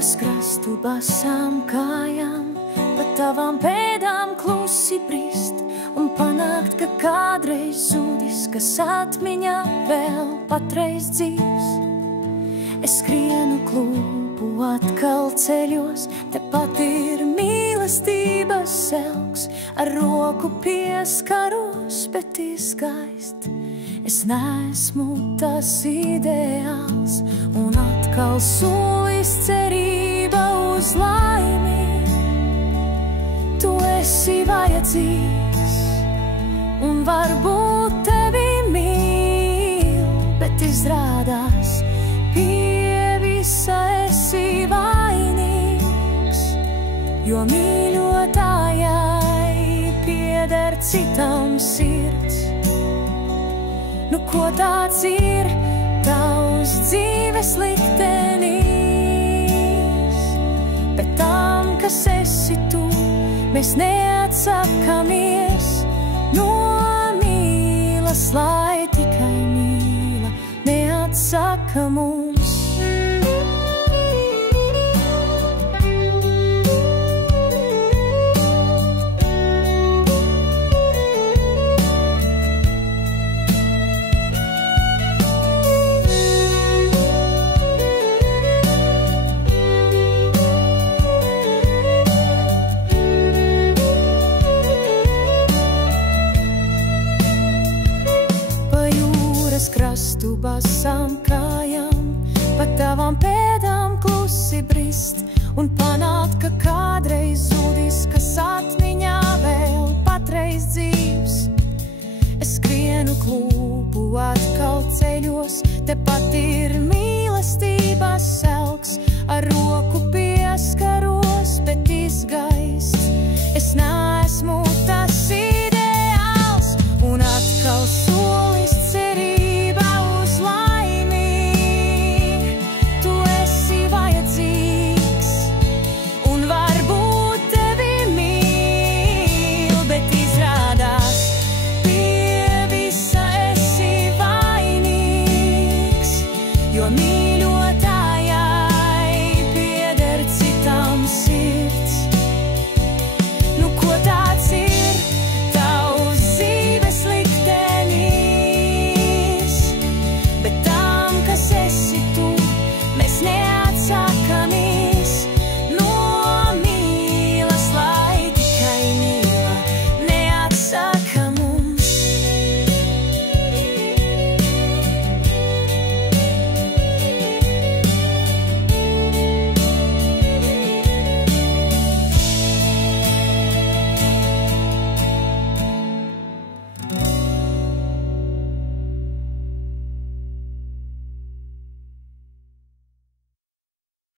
jūras krastu basām kājām, pa tavām pēdām klusi brist un panākt, ka kādreiz zudis, kas atmiņā vēl patreiz dzīvs. Es skrienu klubu atkal ceļos, tepat ir mīlestības selks, ar roku pieskaros, bet izgaist. Es neesmu tas ideāls, un atkal solis cerība uz laimi. Tu esi vajadzīgs, un varbūt tevi mīl, bet izrādās, pie visa esi vainīgs, jo mīļotājai pieder citam sirds. Nu, ko tāds ir tavs dzīves liktenis, bet tam, kas esi tu, mēs neatsakamies no mīlas, lai tikai mīla neatsaka mums. Krastu basām kājām, pa tavām pēdām klusi brist un panākt, ka kādreiz zudis, kas atmiņā vēl patreiz dzīvs. Es skrienu klubu atkal ceļos, tepat ir mīlestības selks, ar roku pieskaros.